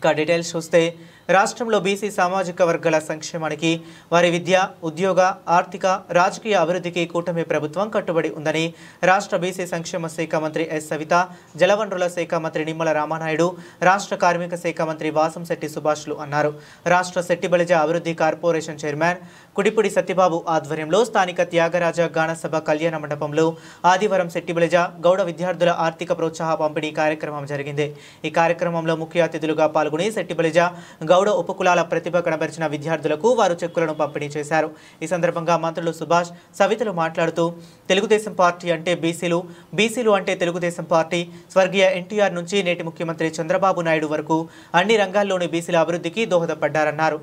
ఇక డీటెయిల్స్ చూస్తే రాష్ట్రంలో బీసీ సామాజిక వర్గాల సంక్షేమానికి వారి విద్య, ఉద్యోగ, ఆర్థిక, రాజకీయ అభివృద్ధికి కూటమి ప్రభుత్వం కట్టుబడి ఉందని రాష్ట్ర బీసీ సంక్షేమ శాఖ మంత్రి ఎస్ సవిత, జలవనరుల శాఖ మంత్రి నిమ్మల రామానాయుడు, రాష్ట్ర కార్మిక శాఖ మంత్రి వాసంశెట్టి సుభాష్లు అన్నారు. రాష్ట్ర శెట్టిబలిజ అభివృద్ధి కార్పొరేషన్ చైర్మన్ కుడిపుడి సత్యబాబు ఆధ్వర్యంలో స్థానిక త్యాగరాజ గానసభ కళ్యాణ మండపంలో ఆదివారం శెట్టిబలిజ గౌడ విద్యార్థుల ఆర్థిక ప్రోత్సాహ పంపిణీ కార్యక్రమం జరిగింది. ఈ కార్యక్రమంలో ముఖ్య అతిథులుగా పాల్గొని శెట్టిబలిజ గౌడ ఉపకులాల ప్రతిభ కనబరిచిన విద్యార్థులకు వారు చెక్కులను పంపిణీ చేశారు. ఈ సందర్భంగా మంత్రులు సుభాష్, సవితలు మాట్లాడుతూ తెలుగుదేశం పార్టీ అంటే బీసీలు, బీసీలు అంటే తెలుగుదేశం పార్టీ, స్వర్గీయ ఎన్టీఆర్ నుంచి నేటి ముఖ్యమంత్రి చంద్రబాబు నాయుడు వరకు అన్ని రంగాల్లోని బీసీల అభివృద్ధికి దోహదపడ్డారన్నారు.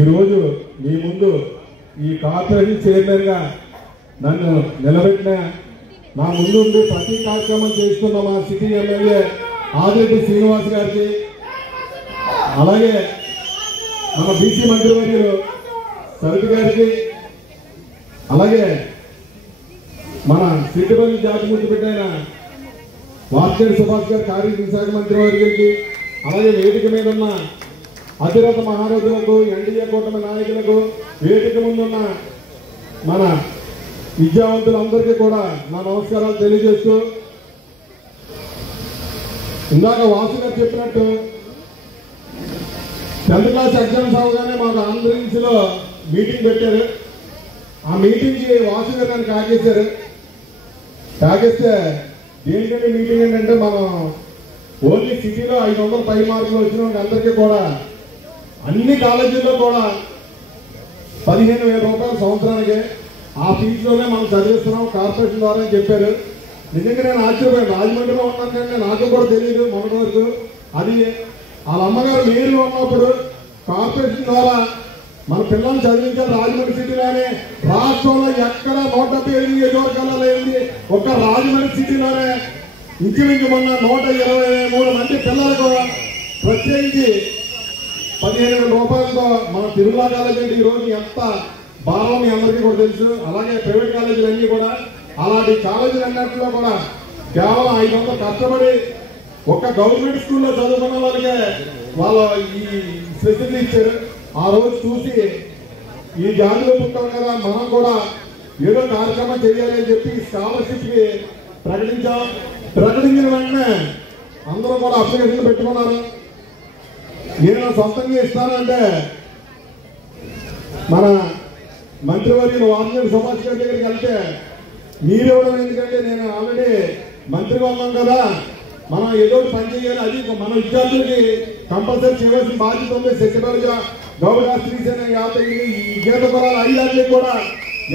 ఈరోజు మీ ముందు ఈ కార్పొరేషన్ చైర్మన్గా నన్ను నిలబెట్టిన నా ముందు ప్రతి కార్యక్రమం చేస్తున్న మా సిటీ ఎమ్మెల్యే ఆదిరెడ్డి శ్రీనివాస్ గారికి, అలాగే మన బీసీ మంత్రివర్యులు సవిత గారికి, అలాగే మన సిట్టుపల్లి జాతి ముద్దు పెట్టైన వాసంశెట్టి సుభాష్ గారి కార్మిక శాఖ మంత్రివర్యులకి, అలాగే వేదిక మీద ఉన్న అతిరథ మహారథులకు, ఎన్డీఏ కూటమి నాయకులకు, వేదిక ముందున్న మన విద్యావంతులందరికీ కూడా నా నమస్కారాలు తెలియజేస్తూ, ఇందాక వాసు గారు చెప్పినట్టు 10th క్లాస్ ఎగ్జామ్స్ అవగానే మాకు ఆంధ్రప్రదేశ్లో మీటింగ్ పెట్టారు. ఆ మీటింగ్కి వాసు గారు నన్ను కాకేశారు. కాకేస్తే దేనికంటే మీటింగ్ ఏంటంటే మనం ఓన్లీ సిటీలో 500 పై మార్కులు వచ్చిన వాళ్ళందరికీ కూడా అన్ని కాలేజీల్లో కూడా 15,000 రూపాయలు సంవత్సరానికి ఆ ఫీజులోనే మనం చదివిస్తున్నాం కార్పొరేషన్ ద్వారా అని చెప్పారు. నిజంగా నేను ఆశ్చర్యపోయాను. రాజమండ్రిలో ఉన్నాను కానీ నాకు కూడా తెలియదు మొన్నటి వరకు. అది వాళ్ళ అమ్మగారు మేయర్గా ఉన్నప్పుడు కార్పొరేషన్ ద్వారా మన పిల్లల్ని చదివించారు. రాజమండ్రి సిటీలోనే రాష్ట్రంలో ఎక్కడ 175 నియోజకవర్గాల్లో లేని ఒక్క రాజమండ్రి సిటీలోనే ఇంచుమించు మొన్న 123 మంది పిల్లలకు ప్రత్యేకించి 15,000 రూపాయలతో మన తిరుమల కాలేజీ ఈరోజు ఎంత భావం మీ అందరికీ కూడా తెలుసు. అలాగే ప్రైవేట్ కాలేజీలు అన్నీ కూడా అలాంటి కాలేజీలు అన్నింటిలో కూడా కేవలం 500 కష్టపడి ఒక్క గవర్నమెంట్ స్కూల్లో చదువుకున్న వాళ్ళకే వాళ్ళ ఈ ఫెసిలిటీ ఇచ్చారు. ఆ రోజు చూసి ఈ జాతిలో పుట్టాం కదా మనం కూడా ఏదో కార్యక్రమం చేయాలి అని చెప్పి స్కాలర్షిప్కి ప్రకటించాం. ప్రకటించిన వెంటనే అందరూ కూడా అప్లికేషన్ పెట్టుకున్నారు. నేను సొంతంగా ఇస్తానంటే మన మంత్రివర్యులు వాసంశెట్టి సుభాష్ గారి దగ్గరికి వెళ్తే మీరెవడం ఎందుకంటే నేను ఆల్రెడీ మంత్రిగా ఉన్నాం కదా, మనం ఏదో పని చేయాలి, అది మన విద్యార్థులకి కంపల్సరీ చేయవలసిన బాధ్యత ఉంది. శశిబలిజ గౌడ శ్రీసేన యాదగిరి ఈ గీత కులాల 5 జాతులకు కూడా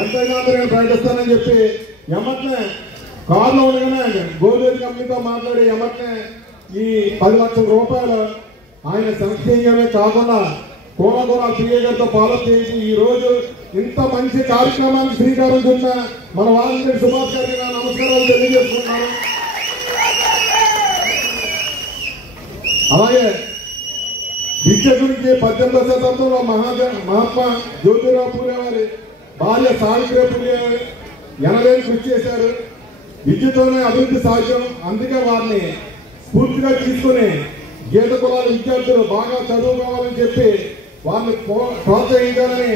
ఎంతైనా నేను ప్రకటిస్తానని చెప్పి ఎమ్మట్నే కారులో ఉండగానే గోల్డ్ కంపెనీతో మాట్లాడి ఎమ్మట్నే ఈ 10 లక్షల రూపాయలు ఆయన సంక్షేమమే కాకుండా కూర సీఏ గారితో ఫాలో చేసి ఈ రోజు ఇంత మంచి కార్యక్రమానికి శ్రీకారం చుట్టిన మన వాసంశెట్టి సుభాష్ గారికి నా నమస్కారాలు తెలియజేసుకుంటున్నాను. అలాగే విద్య గురించి 18వ శతాబ్దంలో మహాత్మా జ్యోతిరావు పూలే వారి భార్య సావిత్రి పూలే ఎనలేని కృషి చేశారు. విద్యతోనే అభివృద్ధి సాధ్యం. అందుకే వారిని స్ఫూర్తిగా తీసుకుని గీత కులాల విద్యార్థులు బాగా చదువుకోవాలని చెప్పి వారిని ప్రోత్సహించాలని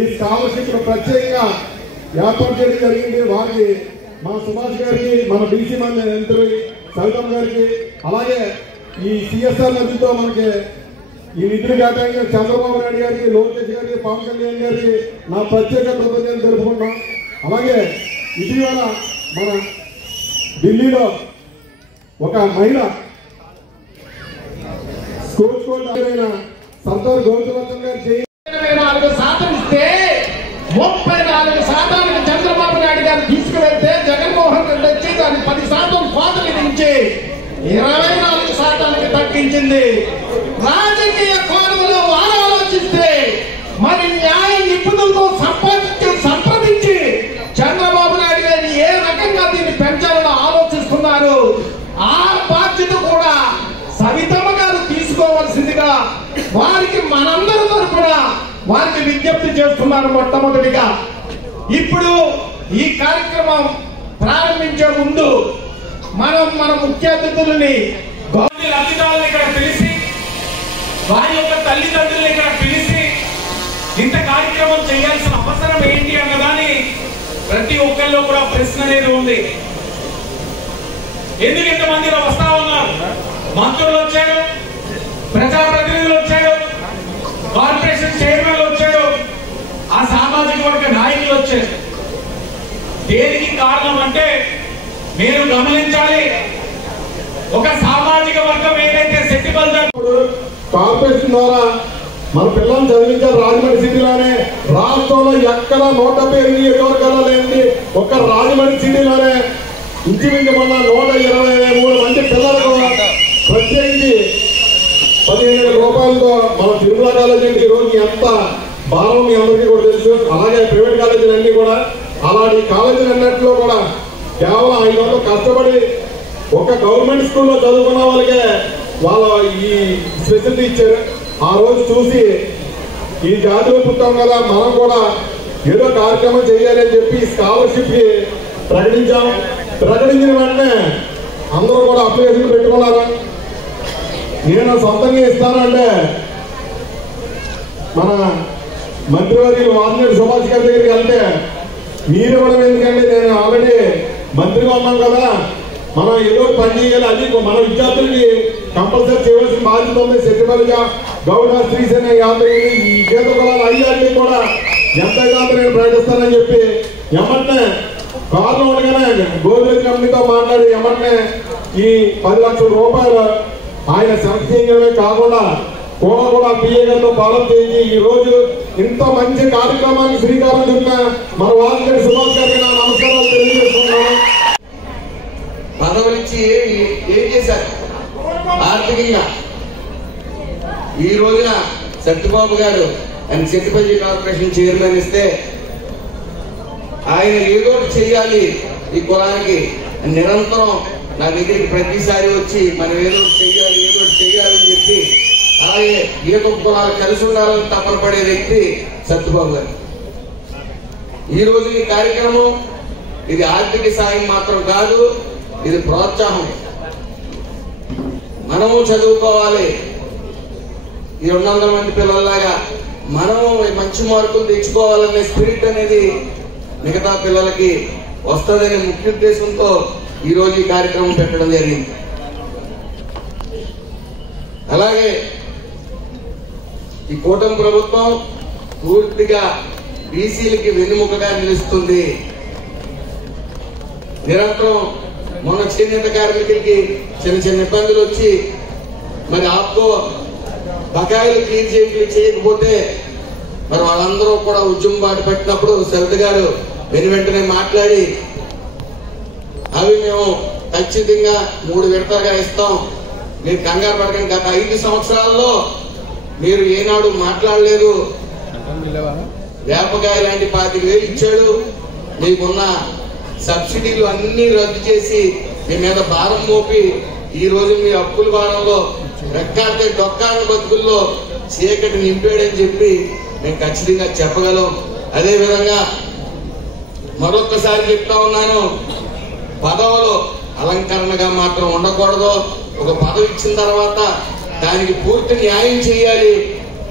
ఈ స్కాలర్షిప్ ప్రత్యేకంగా ఏర్పాటు చేయడం జరిగింది. వారికి మన సుభాష్ గారికి, మన బీసీ మంత్రి సవితమ్మ గారికి, అలాగే ఈ సిఎస్ఆర్ నిధులతో మనకి ఈ నిధులు కేటాయించిన చంద్రబాబు నాయుడు గారికి, లోకేష్ గారికి, పవన్ కళ్యాణ్ గారికి నా ప్రత్యేక కృతజ్ఞతలు తెలుపుకుంటాం. అలాగే ఇటీవల మన ఢిల్లీలో ఒక మహిళ అయిన సర్దార్ గౌతమ్ గారి 24% ఇస్తే 34% చంద్రబాబు నాయుడు గారు తీసుకువెళ్తే జగన్మోహన్ రెడ్డి వచ్చి దాన్ని 10% కోత విధించి 24% తగ్గించింది. రాజకీయ కోణంలో వారు ఆలోచిస్తే మరి న్యాయ నిపుణులతో సంప్రదించి చంద్రబాబు నాయుడు గారిని ఏ రకంగా దీన్ని పెంచాలని ఆలోచిస్తున్నారు. ఆ బాధ్యత కూడా సవితమ్మ గారు తీసుకోవాల్సిందిగా వారికి మనందరి తరఫున వారికి విజ్ఞప్తి చేస్తున్నారు. మొట్టమొదటిగా ఇప్పుడు ఈ కార్యక్రమం ప్రారంభించే ముందు మనం మన ముఖ్య అతిథులని లబ్ధిదారులను ఇక్కడ పిలిచి వారి యొక్క తల్లిదండ్రులు ఇక్కడ పిలిచి ఇంత కార్యక్రమం చేయాల్సిన అవసరం ఏంటి అన్నదాన్ని ప్రతి ఒక్కరిలో కూడా ప్రశ్న అనేది ఉంది. ఎందుకు ఇంతమంది వస్తా ఉన్నారు? మంత్రులు వచ్చారు, ప్రజాప్రతినిధులు వచ్చారు, కార్పొరేషన్ చైర్మన్లు వచ్చారు, ఆ సామాజిక వర్గ నాయకులు వచ్చారు. దేనికి కారణం అంటే మీరు గమనించాలి, ఒక సామాజిక వర్గం ఏదైతే సెట్టిబల్ కార్పొరేషన్ ద్వారా మన పిల్లల్ని చదివించారు. రాజమండ్రి సిటీలోనే రాష్ట్రంలో ఎక్కడ 170 నియోజకవర్గాల్లో లేని ఒక్క రాజమండ్రి సిటీలోనే ఇంచుమించు మొన్న 123 మంది పిల్లలకు ప్రత్యేకించి 15,000 రూపాయలతో మన తిరుమల కాలేజీ ఈ రోజు ఎంత భారం మీ అందరికీ కూడా తెలుసు. అలాగే ప్రైవేట్ కాలేజీలు అన్ని కూడా అలాంటి కాలేజీలు అన్నింటిలో కూడా కేవలం 500 కష్టపడి ఒక గవర్నమెంట్ స్కూల్లో చదువుకున్న వాళ్ళకే వాళ్ళ ఈ స్పెషాలిటీ ఇచ్చారు. ఆ రోజు చూసి ఈ జాతిలో పుట్టాం కదా, మనం కూడా ఏదో కార్యక్రమం చేయాలి అని చెప్పి స్కాలర్షిప్ కి ప్రకటించాం. ప్రకటించిన వెంటనే అందరూ కూడా అప్లికేషన్ పెట్టుకున్నారు. నేను సొంతంగా ఇస్తానంటే మన మంత్రివర్యులు వాసిరెడ్డి సుభాష్ గారి దగ్గరికి వెళ్తే మీరు ఇవ్వడం ఎందుకంటే నేను ఆల్రెడీ మంత్రిగా ఉన్నాం కదా, మనం ఏదో పని చేయాలి, అది మన విద్యార్థులకి కంపల్సరీ చేయవలసిన బాధ్యత ఉంది. సెట్టిబల్గా గౌడ శ్రీసేన యాదవ్ ఈ గీత కులాలు అయ్యాన్ని కూడా ఎంతైనా నేను ప్రకటిస్తానని చెప్పి ఎమ్మటనే కారణం ఉండగానే గోద్రేజ్ కంపెనీతో మాట్లాడి ఎమ్మటనే ఈ 10 లక్షల రూపాయలు ఆయన సెలెక్ట్ చేయడమే కాకుండా కూడా పిఏ గారితో పాలన చేసి ఈ రోజు ఇంత మంచి కార్యక్రమానికి శ్రీకారం చుట్టిన మన వాసిరెడ్డి సుభాష్ గారికి నా నమస్కారాలు తెలియజేస్తున్నాను. పదవులు ఇచ్చి ఏం చేశారు ఆర్థికంగా? ఈ రోజున సత్యబాబు గారు ఆయన సెట్టిపల్లి కార్పొరేషన్ చైర్మన్ ఇస్తే ఆయన ఏదో చెయ్యాలి ఈ కులానికి నిరంతరం నా దగ్గరికి ప్రతిసారి వచ్చి మనం ఏదో చెయ్యాలి అని చెప్పి అలాగే ఏదో కులాలు కలిసి ఉండాలని తపన పడే వ్యక్తి సత్యబాబు గారు. ఈ రోజు ఈ కార్యక్రమం ఇది ఆర్థిక సాయం మాత్రం కాదు, ఇది ప్రోత్సాహం. మనము చదువుకోవాలి, ఈ 200 మంది పిల్లల్లాగా మనము మంచి మార్కులు తెచ్చుకోవాలనే స్పిరిట్ అనేది మిగతా పిల్లలకి వస్తుందనే ముఖ్య ఉద్దేశంతో ఈ రోజు ఈ కార్యక్రమం పెట్టడం జరిగింది. అలాగే ఈ కూటమి ప్రభుత్వం పూర్తిగా బీసీలకి వెన్నుముకగా నిలుస్తుంది. నిరంతరం మొన్న చేనేత కార్మికులకి చిన్న ఇబ్బందులు వచ్చి మరి ఆప్కో బకాయిలు క్లియర్ చేయకపోతే మరి వాళ్ళందరూ కూడా ఉద్యమం బాట పట్టినప్పుడు సవిత గారు వెంటనే మాట్లాడి అవి మేము ఖచ్చితంగా 3 విడతలుగా ఇస్తాం, మీరు కంగారు పడకండి. గత 5 సంవత్సరాల్లో మీరు ఏనాడు మాట్లాడలేదు, వేపకాయ లాంటి 25,000 ఇచ్చాడు, మీకున్న సబ్సిడీలు అన్ని రద్దు చేసి మీ మీద భారం మోపి ఈ రోజు మీ అప్పుల భారంలో రెక్కాడితే డొక్కాడిన బతుకుల్లో చీకటి నింపాడని చెప్పి మేము ఖచ్చితంగా చెప్పగలం. అదేవిధంగా మరొక్కసారి చెప్తా ఉన్నాను, పదవులు అలంకరణగా మాత్రం ఉండకూడదు. ఒక పదవి ఇచ్చిన తర్వాత దానికి పూర్తి న్యాయం చేయాలి.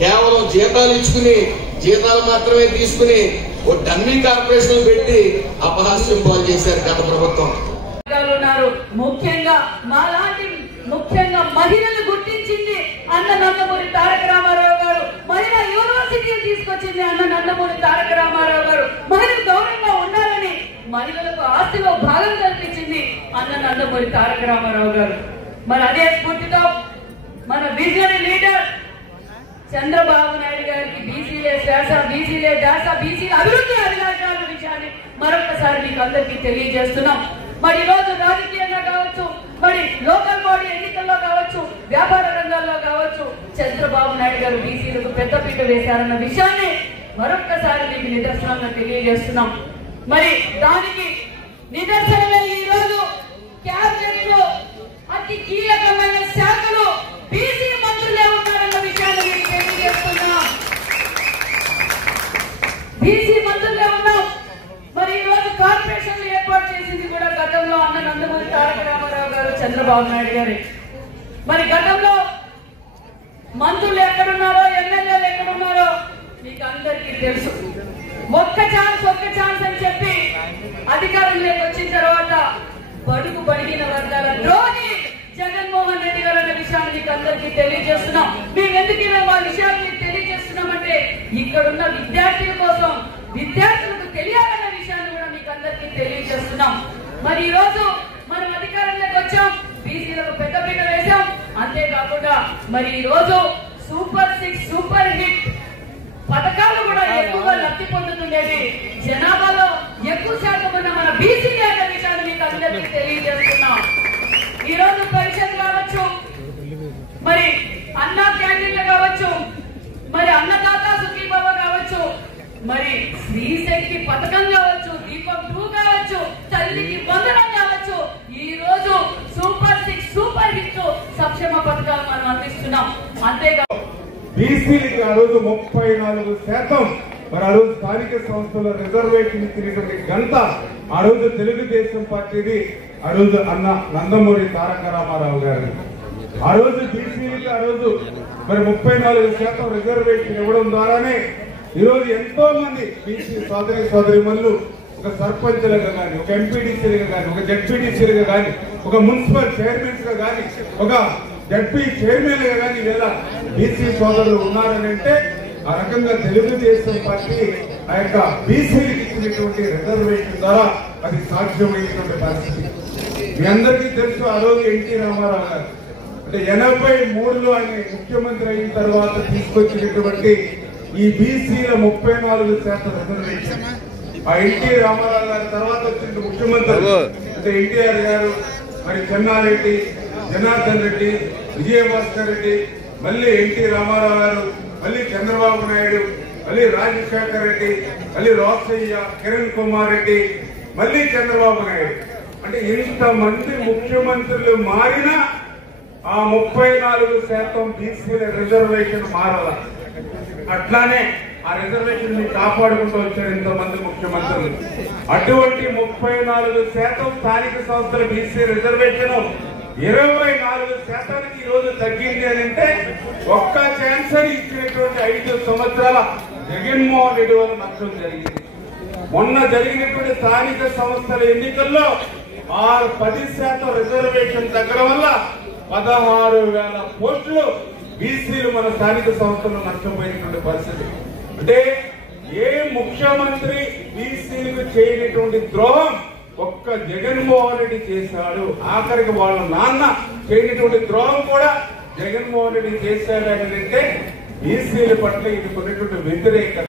కేవలం జీతాలు ఇచ్చుకుని జీతాలు మాత్రమే తీసుకుని ఓ డమ్మీ కార్పొరేషన్ పెట్టి అపహాస్యం పాలు చేశారు గత ప్రభుత్వం. ముఖ్యంగా మహిళలు గుర్తించింది అన్న నందమూరి తారక రామారావు గారు. మహిళా యూనివర్సిటీలు తీసుకొచ్చింది అన్న నందమూరి తారక రామారావు గారు. మహిళలు గౌరవంగా ఉండాలని మహిళలకు ఆస్తిలో భాగం కల్పించింది అన్న నందమూరి తారక రామారావు గారు. మరి అదే స్ఫూర్తితో మన విజనరీ లీడర్ చంద్రబాబు నాయుడు గారికి బీసీలే శ్వాస, బీసీలే దాస, బీసీల అభివృద్ధి అభిలాషాల విషయాన్ని మరొకసారి మీకు అందరికీ తెలియజేస్తున్నాం. మరి ఈ రోజు రాజకీయంగా కావచ్చు, మరి లోకల్ బాడీ ఎన్నికల్లో కావచ్చు, వ్యాపార రంగాల్లో కావచ్చు, చంద్రబాబు నాయుడు గారు బీసీలకు పెద్దపీట వేశారన్న విషయాన్ని మరొక్కసారి మీకు నిదర్శనంగా తెలియజేస్తున్నాం. మరి దానికి నిదర్శనమే ఈ రోజు క్యాబినెట్ లో అతి కీలకమైన శాఖలు బీసీ మంత్రులే ఉన్నారన్న విషయాన్ని మీకు తెలియజేస్తున్నాం. బీసీ మంత్రులే ఉన్నాం. మరి ఈ రోజు కార్పొరేషన్లు ఏర్పాటు చేసింది కూడా గతంలో అన్న నందమూరి తారక రామారావు గారు, చంద్రబాబు నాయుడు గారు. మరి గతంలో మంత్రులు ఎక్కడున్నారో, ఎమ్మెల్యేలు ఎక్కడున్నారో మీకు అందరికీ తెలుసు. ఒక్క ఛాన్స్ అని చెప్పి అధికారంలోకి వచ్చిన తర్వాత బడుగు బడిగిన వర్గాల ద్రోహి జగన్మోహన్ రెడ్డి గారు అనే విషయాన్ని మీకు అందరికీ తెలియజేస్తున్నాం. మేము ఎందుకు ఆ విషయాన్ని మీకు తెలియజేస్తున్నామంటే ఇక్కడున్న విద్యార్థుల కోసం, విద్యార్థులకు తెలియాలన్న విషయాన్ని కూడా మీకు అందరికీ తెలియజేస్తున్నాం. మరి ఈ రోజు మనం అధికారంలోకి వచ్చాం, బీసీలకు పెద్దపీట వేశాం. అంతేకాకుండా మరి ఈ రోజు సూపర్ 6 సూపర్ హిట్ పథకాలు కూడా ఎక్కువగా లబ్ధి పొందుతుండేది జనాభాలో ఎక్కువ శాతం ఉన్న మన బీసీలే అనే విషయాన్ని మీకు అందరికీ తెలియజేస్తున్నాం. ఈ రోజు పెన్షన్ కావచ్చు, మరి అన్న క్యాంటీన్లు కావచ్చు, మరి అన్నదాత సుఖీభవ కావచ్చు, మరి స్త్రీ శక్తి పథకం కావచ్చు, దీపం 2 కావచ్చు, తల్లికి వందనం కావచ్చు, ఈ రోజు సూపర్ 6 సూపర్ హిట్ సంక్షేమ పథకాలు మనం అందిస్తున్నాం. అంతేకాదు బీసీలకి ఆ రోజు 34% మరి ఆ రోజు స్థానిక సంస్థల రిజర్వేషన్ ఇచ్చినటువంటి ఘనత ఆ రోజు తెలుగుదేశం పార్టీది. ఆ రోజు అన్న నందమూరి తారక రామారావు గారు ఆ రోజు బీసీలకి ఆ రోజు మరి 34% రిజర్వేషన్ ఇవ్వడం ద్వారానే ఈ రోజు ఎంతో మంది బీసీ సోదరిమణులు ఒక సర్పంచ్లుగా కానీ, ఒక ఎంపీడీసీలుగా కానీ, ఒక జడ్పీడీసీలుగా కానీ, ఒక మున్సిపల్ చైర్మన్స్ గా కానీ, ఒక జడ్పీ చైర్మన్ గా కానీ ఇలా బీసీ సోదరులు ఉన్నారని అంటే ఆ రకంగా తెలుగుదేశం పార్టీ ఆ యొక్క బీసీలకు ఇచ్చినటువంటి రిజర్వేషన్ ద్వారా అది సాధ్యమైనటువంటి పరిస్థితి. మీ అందరికీ తెలుసు ఆ రోజు ఎన్టీ రామారావు గారు అంటే 83లో ఆయన ముఖ్యమంత్రి అయిన తర్వాత తీసుకొచ్చినటువంటి ఈ బీసీల 34% రిజర్వేషన్. ఆ ఎన్టీ రామారావు గారి తర్వాత వచ్చిన ముఖ్యమంత్రి అంటే ఎన్టీఆర్ గారు, మరి చెన్నారెడ్డి, జనార్దన్ రెడ్డి, విజయభాస్కర్ రెడ్డి, మళ్ళీ ఎన్టీ రామారావు గారు, మళ్ళీ చంద్రబాబు నాయుడు, మళ్ళీ రాజశేఖర్ రెడ్డి, మళ్ళీ రోసయ్య, కిరణ్ కుమార్ రెడ్డి, మళ్ళీ చంద్రబాబు నాయుడు అంటే ఇంతమంది ముఖ్యమంత్రులు మారినా ఆ 34% బీసీల రిజర్వేషన్ మారాల. అట్లానే ఆ రిజర్వేషన్ ని కాపాడుకుంటూ వచ్చారు ఇంతమంది ముఖ్యమంత్రులు. అటువంటి 34% స్థానిక సంస్థల బీసీ రిజర్వేషన్ 24% ఈ రోజు తగ్గింది అని అంటే ఒక్క ఛాన్స్ అని ఇచ్చినటువంటి 5 సంవత్సరాల జగన్మోహన్ రెడ్డి వల్ల నష్టం జరిగింది. మొన్న జరిగినటువంటి స్థానిక సంస్థల ఎన్నికల్లో 10% రిజర్వేషన్ తగ్గడం వల్ల 16,000 పోస్టులు బీసీలు మన స్థానిక సంస్థలు నష్టపోయినటువంటి పరిస్థితి. అంటే ఏ ముఖ్యమంత్రి బీసీలకు చేయనటువంటి ద్రోహం ఒక్క జగన్మోహన్ రెడ్డి చేశాడు. ఆఖరికి వాళ్ళ నాన్న చేయనటువంటి ద్రోహం కూడా జగన్మోహన్ రెడ్డి చేశాడు అని అంటే బీసీల పట్ల ఇది కొన్నటువంటి వ్యతిరేకత.